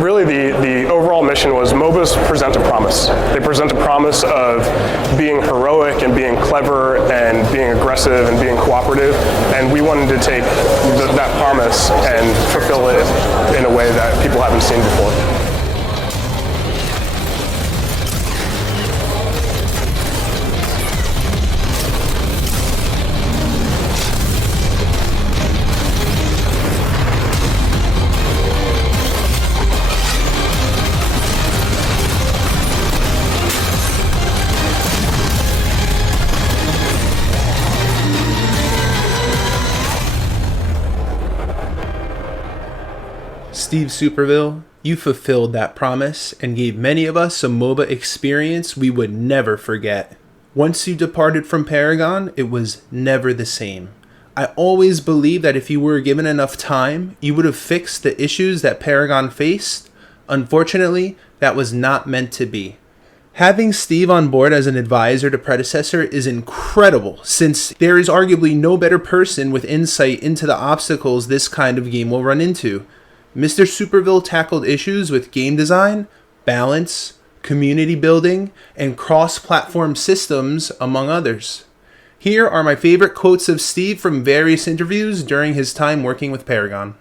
really the overall mission was MOBAs present a promise. They present a promise of being heroic and being clever and being aggressive and being cooperative, and we wanted to take that promise and fulfill it in a way that people haven't seen before. Steve Superville, you fulfilled that promise and gave many of us a MOBA experience we would never forget. Once you departed from Paragon, it was never the same. I always believed that if you were given enough time, you would have fixed the issues that Paragon faced. Unfortunately, that was not meant to be. Having Steve on board as an advisor to Predecessor is incredible, since there is arguably no better person with insight into the obstacles this kind of game will run into. Mr. Superville tackled issues with game design, balance, community building, and cross-platform systems, among others. Here are my favorite quotes of Steve from various interviews during his time working with Paragon.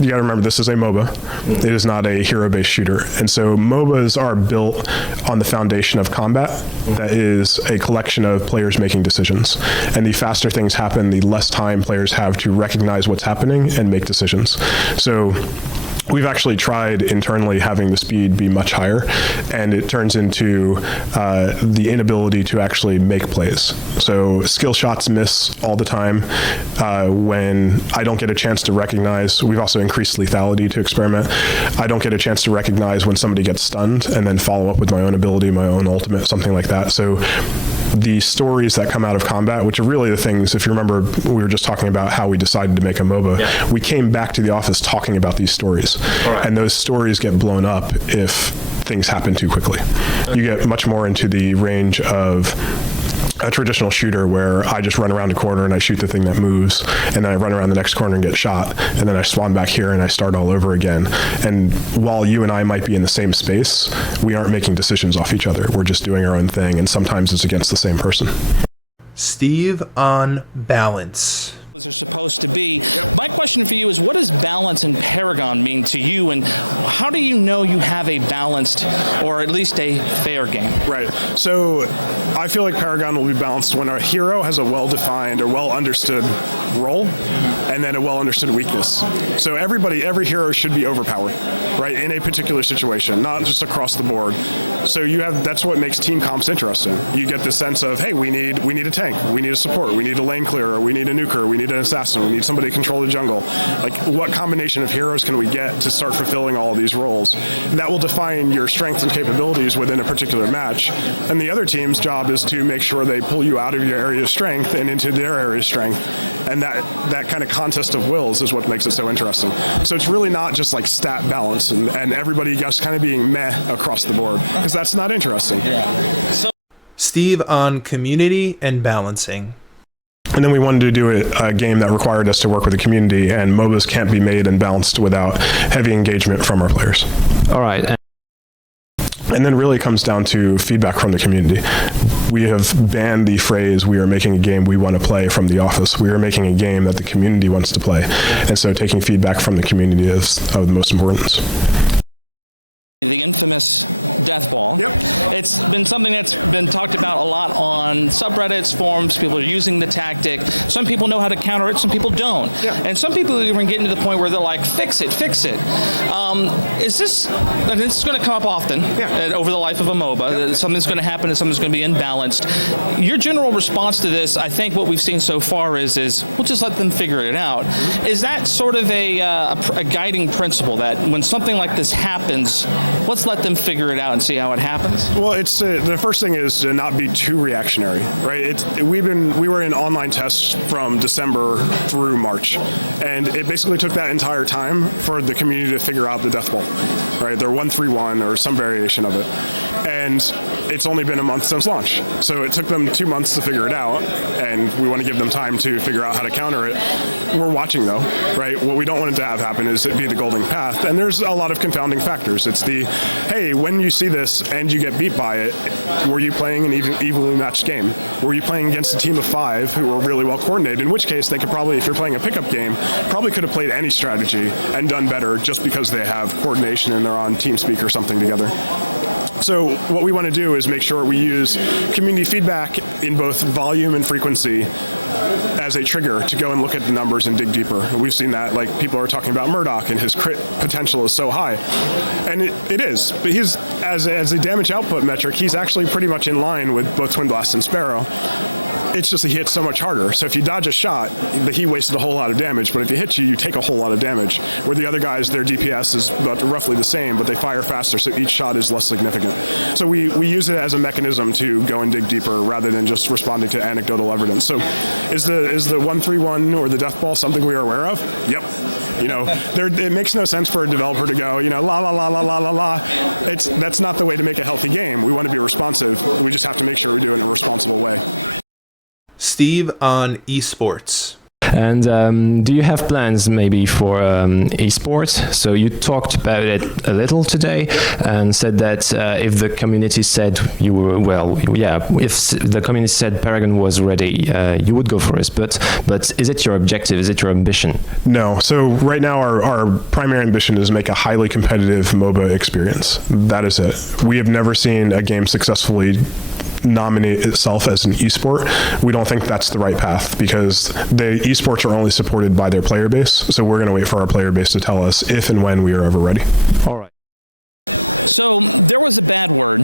You gotta remember, this is a MOBA. It is not a hero-based shooter. And so MOBAs are built on the foundation of combat that is a collection of players making decisions. And the faster things happen, the less time players have to recognize what's happening and make decisions. So we've actually tried internally having the speed be much higher, and it turns into the inability to actually make plays. So skill shots miss all the time. When I don't get a chance to recognize, we've also increased lethality to experiment. I don't get a chance to recognize when somebody gets stunned and then follow up with my own ability, my own ultimate, something like that. So the stories that come out of combat, which are really the things, if you remember, we were just talking about how we decided to make a MOBA. Yeah. We came back to the office talking about these stories. Right. And those stories get blown up if things happen too quickly. You get much more into the range of a traditional shooter where I just run around the corner and I shoot the thing that moves, and then I run around the next corner and get shot, and then I spawn back here and I start all over again. And while you and I might be in the same space, we aren't making decisions off each other. We're just doing our own thing, and sometimes it's against the same person. Steve on balance. Are supposed to be. My question for you is, what does balance in Paragon mean to you, and how do you know you have a balanced or at least a fair game? Right. So I feel like Paragon will be balanced when a hero has a well-defined or well-understood role and then a well-understood weakness. So every hero should be overpowered, right, in a particular situation, not just across the board. So that's what makes team comps interesting. You get the sense of, hey, we need a tank, we need a support, we need a lane clearer, we need a nuker, we need an assassin, we need somebody to control the jungle. Like, what combination of heroes can we get to start fulfilling all of these roles? That will define your strengths and capabilities within a particular match. And the other team's job is to make sure they pull you out of your area of strength and into their area of strength. And that kind of contest of wills is what makes it so interesting. So it's really not just like stat balance and everybody just kind of being meh across the board, because that's not interesting. Yeah. So Steve on community and balancing. And then we wanted to do a game that required us to work with the community, and MOBAs can't be made and balanced without heavy engagement from our players. All right. And then really comes down to feedback from the community. We have banned the phrase, we are making a game we want to play, from the office. We are making a game that the community wants to play. And so taking feedback from the community is of the most importance. The infamous death ball. Yep. It's been something that's been talked about a lot on subreddits, forums. People are using the tactic. Some people know how to counter it, some people don't. Yeah. And some people even get to the point where they're like, fix it. Is this is going to come up often over the life of a MOBA. Something's going to happen and something's going to be imbalanced. Your general response to this, I think what we've seen so far is we'll just let them figure it out. Is that sort of a guiding principle that when something like this happens, let's let them figure it out and see how it happens? Well, it's the first thing is to not be too reactionary, right? We were in online tests from December through March, and it basically took that entire time for the community to figure out the death ball, right? They're 1-3-1 or some variation of it. And it's only been a month since launch. So it took them 2 months to figure it out, and we want to give them time to figure out how to counter it. We're watching, though, right? What we don't want it to have happen is it be the golden path. And there's a lot of confounding factors. It's the, hey, when you see this and you get beat by it, were you playing an evenly matched game? Were you playing against a team of 5 who were really well coordinated? In which case, they could probably, if you're playing a pickup game, probably could have played any strategy and done better just because they have coordination and they're on TeamSpeak or something together. So what we want to do is make sure we use community feedback in both volume and frequency as a trigger to go and look at the numbers and dig deeper. We've seen that, like, people are talking about Murdoch and his crit potential is so high. And it is, but he's, as a damage output metric, he's actually pretty much in line with both Twin Blast and Sparrow. It's just that he hits so much harder. So if you dodge a shot, he wasted a whole lot of damage, but if he hits you, you take a whole lot of damage. Where the other guys, their DPS is about roughly the same, but they fire faster, so each shot is less significant. So we use it as a mechanism to go and dig deeper rather than just responding to anecdotal evidence. So is the 131 or the Death Ball something we are aware of? Yep. It makes no sense for a developer to go, la la la la la la la. That's not the way to make a healthy game. We want to be responsive. We just have to make sure we do it in a responsible way. Steve on eSports. And do you have plans maybe for esports? So you talked about it a little today and said that if the community said you were, if the community said Paragon was ready, you would go for it. But is it your objective? Is it your ambition? No. So right now our primary ambition is to make a highly competitive MOBA experience. That is it. We have never seen a game successfully nominate itself as an esport. We don't think that's the right path because the esports are only supported by their player base. So we're going to wait for our player base to tell us if and when we are ever ready. All right. So there was a bad word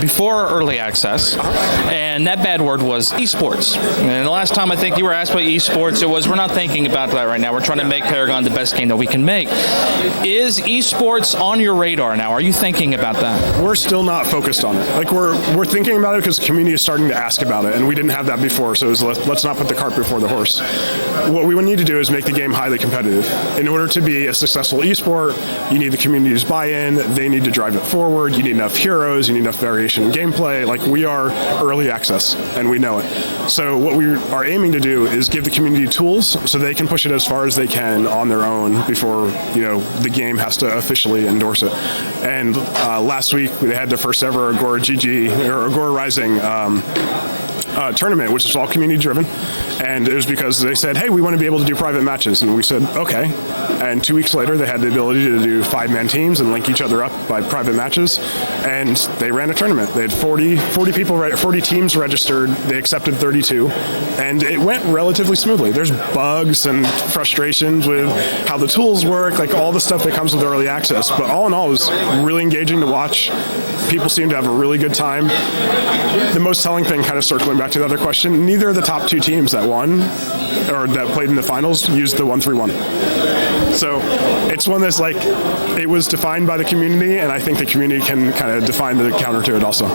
before early access, and that bad word was esports. And the last time I think you were asked about esports, it was, we're not thinking about that right now. We're trying to make Paragon the best game that we can make. Is esports on your radar now? Are you thinking about that? We're still not focused on it. Like we're thinking about it because the community is starting to ask about it, and we didn't have that before. So it was, let's not put the cart before the horse. What we need to do is make the game highly competitive. In order to be a successful esport, you need the community's buy-in. They need to drive it forward. You need enough heroes. You need enough variation in gameplay. Like, we are early access, and we know it. So what we are aiming to do is give the community tools so they can push it as far as they can on their own before the game has to officially endorse it. And last week they had their first ever Agora GG or Agora Rising tournament, which is all community driven, and it was because they said, hey, we want to be able to do private matches, and we said, okay. And 2 weeks later they had the ability to do 5-man teams and link each other up by private matches, and they ran a tournament. They had 40 teams registered. They accepted 32, and it went relatively smoothly. There's bugs and frustrations with how the tools work, like all the stuff that comes with early access, but all in all it was really engaging to watch. People seem to have a really good time. The most telling thing, kind of circling back to the other question, neither of the top 2 teams that won or that played in the finals used the 131. So it's one that's like, it was defined by the community, and I think the community can kind of define the counter to it also.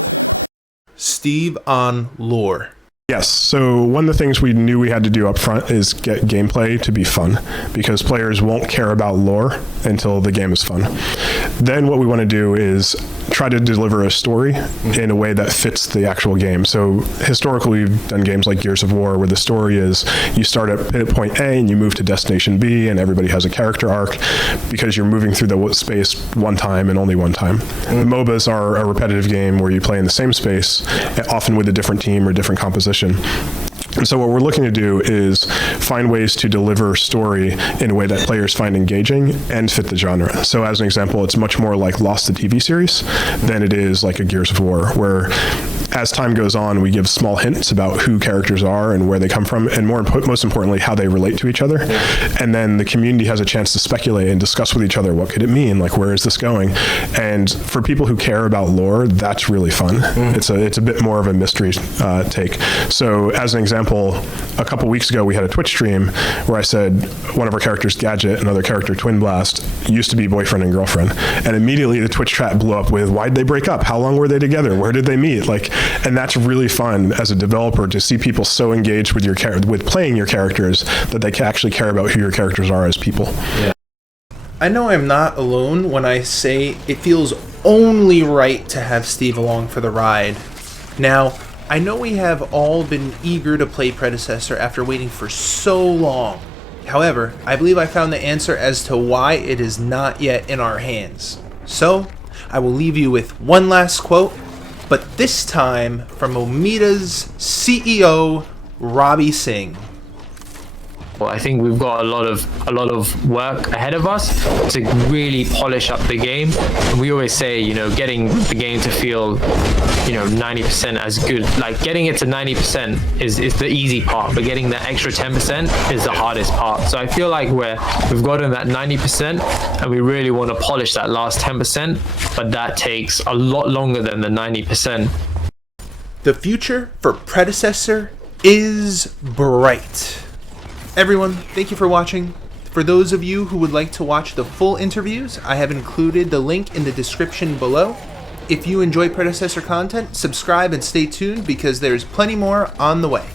Steve on lore. Yes. So one of the things we knew we had to do up front is get gameplay to be fun, because players won't care about lore until the game is fun. Then what we want to do is try to deliver a story in a way that fits the actual game. So historically, we've done games like Gears of War, where the story is you start at point A and you move to destination B, and everybody has a character arc because you're moving through the space one time and only one time. The MOBAs are a repetitive game where you play in the same space, often with a different team or different composition. And so what we're looking to do is find ways to deliver story in a way that players find engaging and fit the genre. So as an example, it's much more like Lost, the TV series, than it is like a Gears of War, where as time goes on, we give small hints about who characters are and where they come from, and most importantly, how they relate to each other. And then the community has a chance to speculate and discuss with each other, what could it mean? Like, where is this going? And for people who care about lore, that's really fun. It's a bit more of a mystery take. So as an example, a couple weeks ago, we had a Twitch stream where I said one of our characters, Gadget, another character, Twin Blast, used to be boyfriend and girlfriend. And immediately the Twitch chat blew up with, why'd they break up? How long were they together? Where did they meet? And that's really fun as a developer to see people so engaged with with playing your characters that they can actually care about who your characters are as people. Yeah. I know I'm not alone when I say it feels only right to have Steve along for the ride. Now, I know we have all been eager to play Predecessor after waiting for so long. However, I believe I found the answer as to why it is not yet in our hands. So, I will leave you with one last quote, but this time from Omida's CEO, Robbie Singh. Well, I think we've got a lot of work ahead of us to really polish up the game. And we always say, getting the game to feel, 90% as good. Like getting it to 90% is the easy part, but getting the extra 10% is the hardest part. So I feel like we've gotten that 90%, and we really want to polish that last 10%, but that takes a lot longer than the 90%. The future for Predecessor is bright. Everyone, thank you for watching. For those of you who would like to watch the full interviews, I have included the link in the description below. If you enjoy Predecessor content, subscribe and stay tuned because there's plenty more on the way.